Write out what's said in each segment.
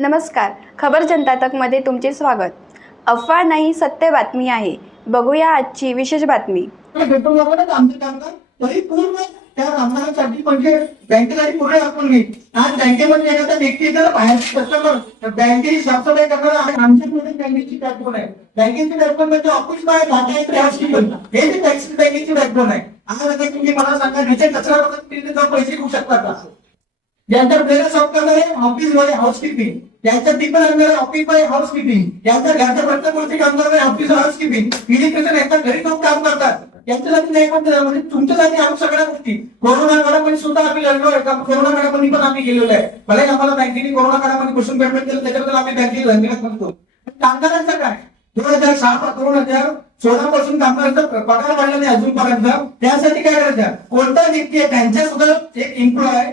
नमस्कार. खबर जनता तकमध्ये तुमचे स्वागत. अफवा नाही सत्य बातमी आहे. बघूया आजची विशेष बातमी. भेटून तरी पूर्ण त्या कामगारांसाठी म्हणजे बँकेसाठी पूर्ण आज बँकेमध्ये एखादा व्यक्ती बाहेर कस्टमर बँकेची साफसफाई आमच्याकडे बँकेची बॅकबोन आहे. बँकेची बॅकबोन म्हणजे ऑफिस हे जे बँकेची बॅकबोन आहे. आज आता तुम्ही मला सांगा कचरा तिथे पैसे घेऊ शकता का? यांच्या प्लेअर सॉल्व करणारे ऑफिस बाय हाऊसकीपिंग यांच्या टिपन आणणारे ऑफिस बाय हाऊसकीपिंग यांच्या घरच्या प्रत्येक गोष्टी काम करणारे ऑफिस हाऊसकीपिंग इलेक्ट्रिशियन यांच्या घरी लोक काम करतात. यांच्यासाठी नाही पण दिलं. म्हणजे तुमच्यासाठी आम्ही सगळ्या गोष्टी. कोरोना काळामध्ये सुद्धा आम्ही लढलो आहे का कोरोना काळामध्ये पण आम्ही गेलेलो आहे. भले आम्हाला बँकेने कोरोना काळामध्ये बसून पेमेंट केलं त्याच्याबद्दल आम्ही बँकेला धन्यवाद म्हणतो कामगारांचं काय? दोन हजार सहा दोन हजार सोळा पासून कामगारांचा पगार वाढला नाही अजूनपर्यंत. त्यासाठी काय करायचं? कोणता व्यक्ती आहे? त्यांच्या सुद्धा एक एम्प्लॉय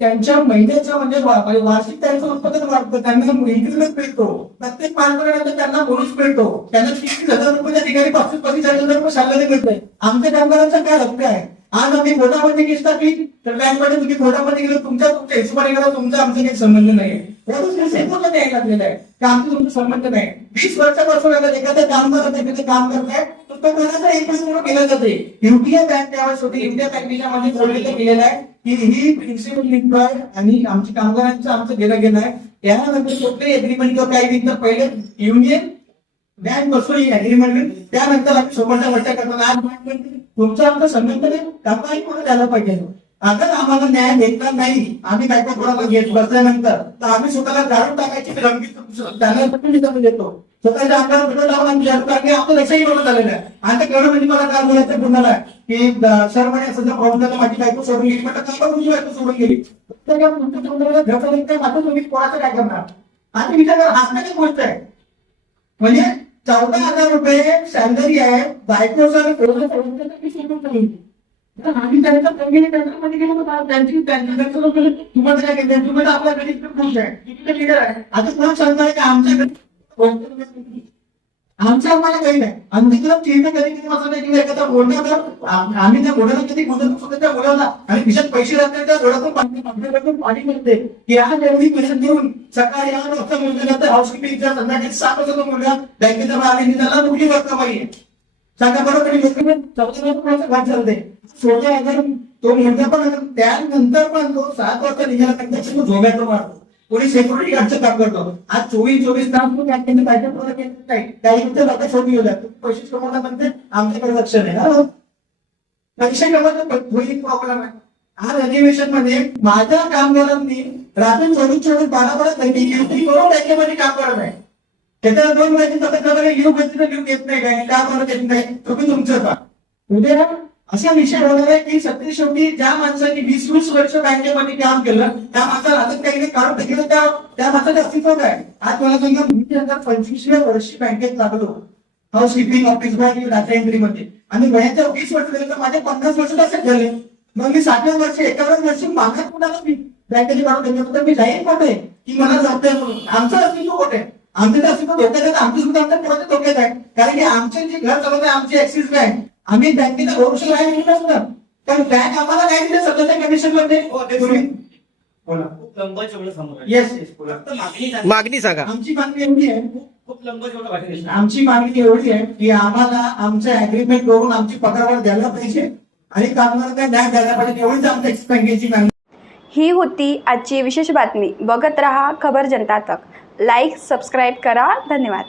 त्यांच्या महिन्याच्या म्हणजे, म्हणजे वार्षिक त्यांचं उत्पादन वाढतं. त्यांना इन्क्रीमेंट मिळतो. प्रत्येक पाच त्यांना बोनस मिळतो. त्यांना तीस हजार रुपयाच्या ठिकाणी पाचशे पस्तीस हजार रुपये सॅलरी मिळते. आमच्या कामगारांचा काय हक्क आहे आज आम्ही बोटामध्ये केस टाकली तर बँकमध्ये तुम्ही बोटामध्ये गेलो तुमच्या तुमच्या हिशोबाने गेला तुमचा आमचा काही संबंध नाही पूर्ण न्याय लागलेला आहे? की आमचा तुमचा संबंध नाही वीस वर्षापासून एखादं काम करत एखादं काम करताय तर तो कोणाचा एक म्हणून केला जाते युटीआय बँक त्यावेळेस होती. इंडिया बँकेच्या मध्ये बोललेलं गेलेलं आहे की ही प्रिन्सिपल आहे आणि आमची कामगारांचं आमचं गेलं गेलं आहे. त्यानंतर कुठले एग्रीमेंट किंवा काही तर पहिले युनियन बँक बसतो ही अग्रीमेंट होईल त्यानंतर आम्ही सोबतच्या वर्षा करतो आज तुमचं आमचं तुमचा आमचा संबंध नाही पुढे द्यायला पाहिजे अगर आम्हाला न्याय भेटणार नाही आम्ही काय कोणाला घेत बसल्यानंतर तर आम्ही स्वतःला जाळून टाकायची रंगीत देतो स्वतःच्या अंगावर भेटून लावून आम्ही जाळून टाकणे आपण लक्षही बरोबर झालेलं आहे आता कळलं म्हणजे मला काय बोलायचं पुन्हा की सर म्हणे असं प्रॉब्लेम झाला माझी बायको सोडून गेली म्हटलं का तुमची बायको सोडून गेली तर तुमच्या तोंडाला तुम्ही कोणाचं काय करणार आता विचार करा हसण्याची गोष्ट आहे म्हणजे चौदा हजार रुपये सॅलरी आहे. बायको सर आम्ही त्यांच्या कंपनी त्यांच्यामध्ये गेलो त्यांची तुम्हाला काय तुम्ही आपल्या घरी खुश आहे. आहे. आता कोण सांगणार का आमच्या घरी? आमचं आम्हाला काही नाही. आणि तिला चिन्ह कधी किती असं नाही की एखादा बोलणं तर आम्ही त्या घोड्याला कधी बोलत सुद्धा त्या घोड्याला आणि खिशात पैसे राहते त्या घोड्यातून पाणी पाण्यापासून पाणी मिळते की आज एवढी पैसे देऊन सकाळी या वाजता मुलगा तर हाऊसकीपिंगच्या संध्याकाळी सात वाजता मुलगा बँकेचा बाहेर त्याला मुली वाजता पाहिजे सांगा बरोबर आहे, लोकं चौदा रुपयाचं चालते सोळा हजार तो. मुलगा पण त्यानंतर पण तो सात वाजता निघाला नंतर झोम्याचं मारतो कोणी सेक्युरिटी गार्डचं काम करतो. आज चोवीस चोवीस तास तो त्यांनी पाहिजे नाही काही मिनिटं आता सोडून गेला पैसे कमवता म्हणते आमच्याकडे लक्ष नाही. हा. पैसे कमवता होईल प्रॉब्लेम आहे. आज अधिवेशनमध्ये माझ्या कामगारांनी रात्री चोवीस चोवीस बारा बारा घंटे ड्युटी करून बँकेमध्ये काम करत आहे. त्याच्या दोन महिन्याची तब्येत वगैरे घेऊ घेत नाही. काय का बरं घेत नाही. तुम्ही तुमचं का उद्या असा विषय होणार आहे की सत्य शेवटी ज्या माणसांनी वीस वीस वर्ष बँकेमध्ये काम केलं त्या माणसाला अजून काही नाही काढून त्या त्या माणसाचं अस्तित्व काय? आज मला सांगा मी त्यांना पंचवीसव्या वर्षी बँकेत लागलो. Housekeeping office boy data entry मध्ये. आणि वयाच्या वीस वर्ष झाले तर माझे पन्नास वर्ष तसेच झाले. मग मी सातव्या वर्षी एकाव्या वर्षी मागत कुणाला मी? बँकेची काढून त्यांच्याबद्दल मी जाईल कुठे की मला जाते म्हणून. आमचं अस्तित्व कुठे? आमचं तर अस्तित्व धोक्यात आमचं सुद्धा आमच्या पुढे धोक्यात आहे? कारण की आमचे जे घर चालवत आहे आमची ऍक्सिस बँक आम्ही बँकेचा भरोसा आहे म्हणून असणार कारण बँक आम्हाला काय दिलं सध्याच्या कंडिशनमध्ये. येस येस फक्त मागणी सांगा. आमची मागणी एवढी आहे. आमची मागणी एवढी आहे की आम्हाला आमचं अग्रीमेंट करून आमची पगारवाढ द्यायला पाहिजे आणि कामगारांना न्याय द्यायला पाहिजे एवढीच आमच्या बँकेची मागणी. ही होती आजची विशेष बातमी. बघत रहा खबर जनता तक. लाईक सबस्क्राईब करा. धन्यवाद.